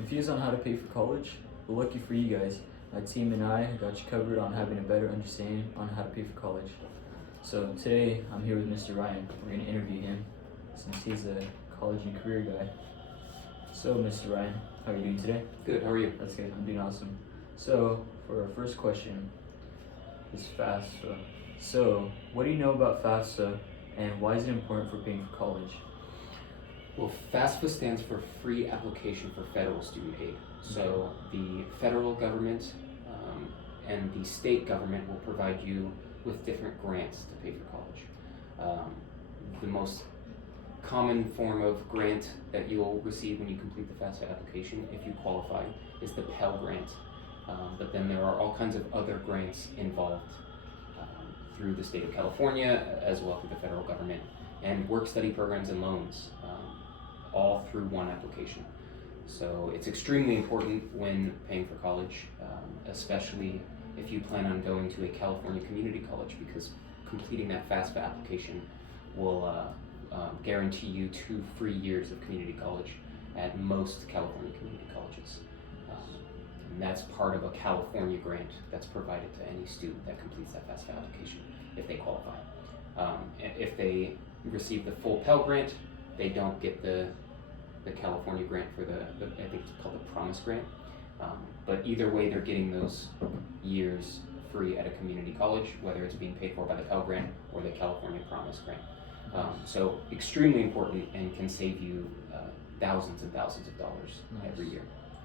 Confused on how to pay for college? Well, lucky for you guys, my team and I got you covered on having a better understanding on how to pay for college. So today I'm here with Mr. Ryan. We're going to interview him since he's a college and career guy. So Mr. Ryan, how are you doing today? Good, how are you? That's good, I'm doing awesome. So for our first question is FAFSA. So what do you know about FAFSA and why is it important for paying for college? Well, FAFSA stands for Free Application for Federal Student Aid. So the federal government and the state government will provide you with different grants to pay for college. The most common form of grant that you'll receive when you complete the FAFSA application, if you qualify, is the Pell Grant. But then there are all kinds of other grants involved through the state of California, as well through the federal government, and work-study programs and loans, all through one application. So it's extremely important when paying for college, especially if you plan on going to a California community college, because completing that FAFSA application will guarantee you 2 free years of community college at most California community colleges. And that's part of a California grant that's provided to any student that completes that FAFSA application if they qualify. If they receive the full Pell Grant, they don't get the California grant for I think it's called the Promise Grant. But either way, they're getting those years free at a community college, whether it's being paid for by the Pell Grant or the California Promise Grant. So extremely important and can save you thousands and thousands of dollars every year.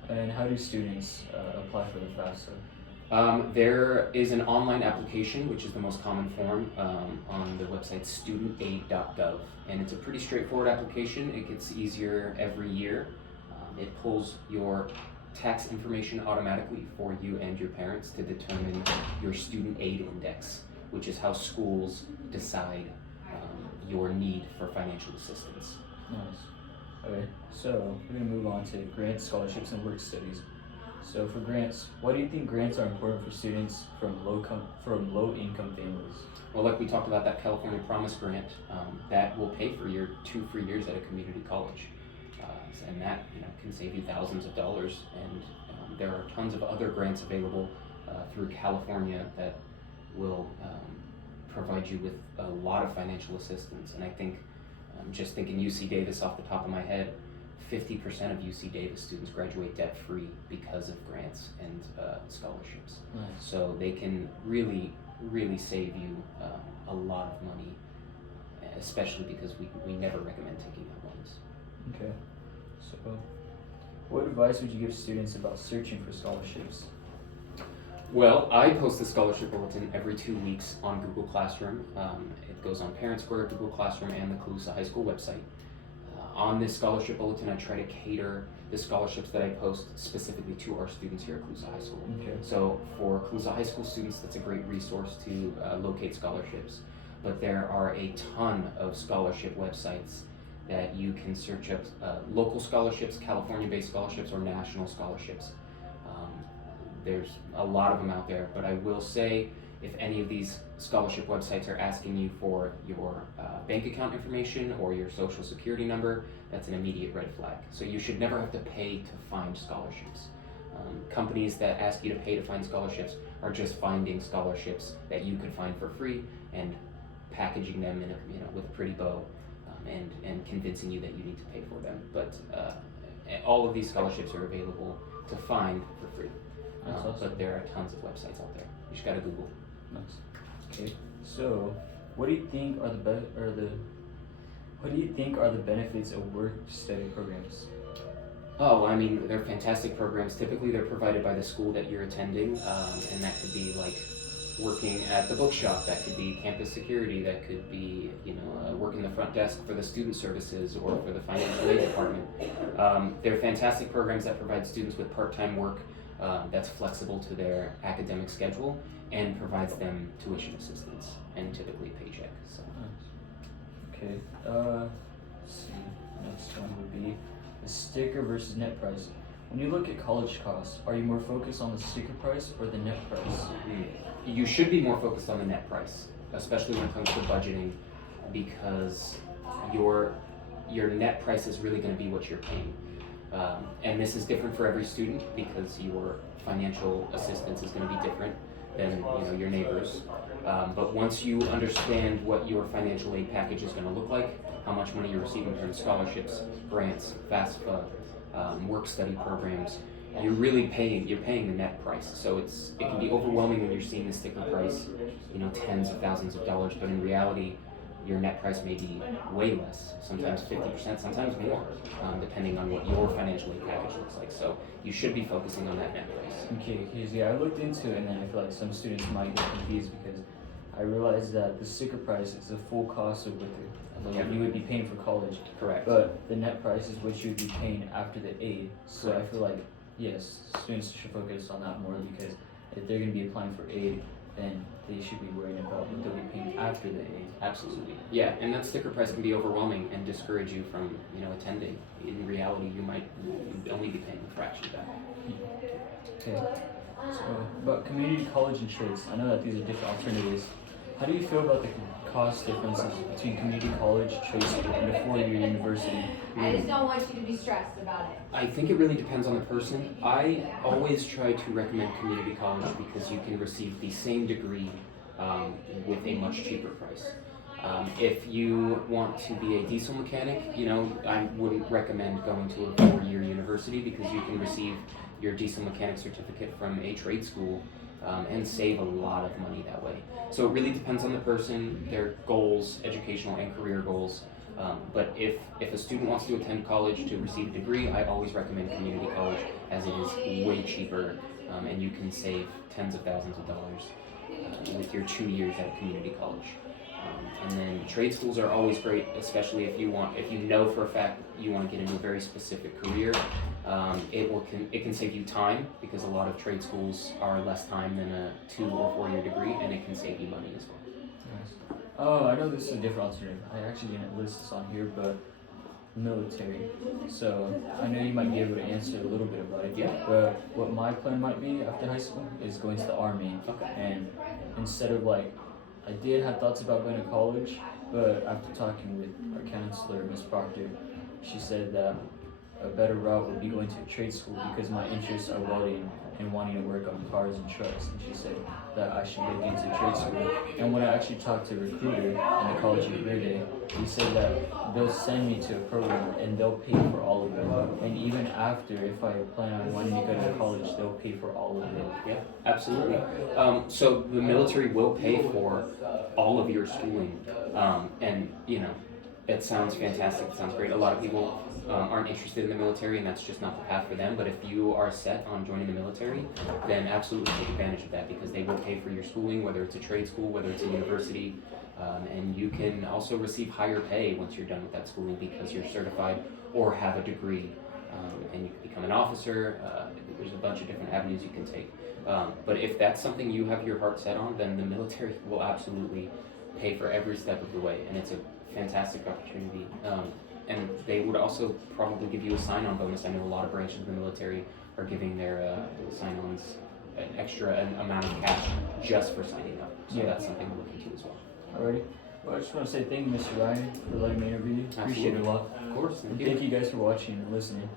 And how do students apply for the FAFSA? There is an online application, which is the most common form, on the website studentaid.gov, and it's a pretty straightforward application. It gets easier every year. It pulls your tax information automatically for you and your parents to determine your student aid index, which is how schools decide your need for financial assistance. Nice. Okay, so we're going to move on to grants, scholarships, and work studies. So for grants, why do you think grants are important for students from low-income families? Well, like we talked about that California Promise Grant, that will pay for your 2 free years at a community college, and that can save you thousands of dollars. And there are tons of other grants available through California that will provide you with a lot of financial assistance. And I think, just thinking UC Davis off the top of my head, 50% of UC Davis students graduate debt-free because of grants and scholarships. Nice. So they can really, really save you a lot of money, especially because we never recommend taking out loans. Okay, so what advice would you give students about searching for scholarships? Well, I post a scholarship bulletin every 2 weeks on Google Classroom. It goes on Parent Square, Google Classroom, and the Calusa High School website. On this scholarship bulletin, I try to cater the scholarships that I post specifically to our students here at Calusa High School. Okay. So for Calusa High School students, that's a great resource to locate scholarships. But there are a ton of scholarship websites that you can search up local scholarships, California-based scholarships, or national scholarships. There's a lot of them out there, but I will say, if any of these scholarship websites are asking you for your bank account information or your social security number, that's an immediate red flag. So you should never have to pay to find scholarships. Companies that ask you to pay to find scholarships are just finding scholarships that you could find for free and packaging them in with a pretty bow, and convincing you that you need to pay for them. But all of these scholarships are available to find for free. Awesome. But there are tons of websites out there. You just gotta Google. Nice. Okay. So, what do you think are the benefits of work study programs? Oh, I mean, they're fantastic programs. Typically, they're provided by the school that you're attending, and that could be like working at the bookshop. That could be campus security. That could be working the front desk for the student services or for the financial aid department. They're fantastic programs that provide students with part-time work that's flexible to their academic schedule and provides them tuition assistance and typically a paycheck. So. Okay, let's see. Next one would be the sticker versus net price. When you look at college costs, are you more focused on the sticker price or the net price? You should be more focused on the net price, especially when it comes to budgeting, because your net price is really going to be what you're paying. And this is different for every student because your financial assistance is going to be different than your neighbors. But once you understand what your financial aid package is going to look like, how much money you're receiving from scholarships, grants, FAFSA, work-study programs, you're paying the net price. So it can be overwhelming when you're seeing the sticker price, tens of thousands of dollars, but in reality, your net price may be way less, sometimes 50%, sometimes more, depending on what your financial aid package looks like. So you should be focusing on that net price. Okay, because I looked into it and then I feel like some students might get confused because I realized that the sticker price is the full cost of what you would be paying for college. Correct. But the net price is what you would be paying after the aid. So Correct. I feel like, yes, students should focus on that more because if they're going to be applying for aid, then they should be worrying about what they'll be paying after the aid. Absolutely. Yeah, and that sticker price can be overwhelming and discourage you from, attending. In reality, you might only be paying a fraction of that. Okay. So, about community college and trades, I know that these are different alternatives. How do you feel about the cost differences between community college, trade school, and a four-year university? I just don't want you to be stressed about it. I think it really depends on the person. I always try to recommend community college because you can receive the same degree with a much cheaper price. If you want to be a diesel mechanic, I wouldn't recommend going to a four-year university because you can receive your diesel mechanic certificate from a trade school and save a lot of money that way. So it really depends on the person, their goals, educational and career goals. But if a student wants to attend college to receive a degree, I always recommend community college as it is way cheaper and you can save tens of thousands of dollars with your 2 years at community college. And then trade schools are always great, especially if you know for a fact you want to get into a very specific career. It can save you time because a lot of trade schools are less time than a 2 or 4 year degree, and it can save you money as well. Nice. Oh, I know this is a different alternative. I actually didn't list this on here, but military. So I know you might be able to answer a little bit about it. Yeah. But what my plan might be after high school is going to the army. Okay. And instead of I did have thoughts about going to college, but after talking with our counselor, Miss Proctor, she said that a better route would be going to a trade school because my interests are welding and wanting to work on cars and trucks. And she said that I should look into trade school. And when I actually talked to a recruiter in the College of Career Day, he said that they'll send me to a program and they'll pay for all of it. And even after, if I plan on wanting to go to college, they'll pay for all of it. Yeah, absolutely. So the military will pay for all of your schooling, and it sounds fantastic. It sounds great. A lot of people aren't interested in the military, and that's just not the path for them. But if you are set on joining the military, then absolutely take advantage of that because they will pay for your schooling, whether it's a trade school, whether it's a university, and you can also receive higher pay once you're done with that schooling because you're certified or have a degree, and you can become an officer. There's a bunch of different avenues you can take. But if that's something you have your heart set on, then the military will absolutely pay for every step of the way, and it's a fantastic opportunity. And they would also probably give you a sign-on bonus. I know a lot of branches of the military are giving their sign-ons an extra amount of cash just for signing up. So Yeah. that's something to look into as well. Alrighty. Well, I just want to say thank you, Mr. Ryan, for letting me interview you. Appreciate it a lot. Of course. And thank you guys for watching and listening.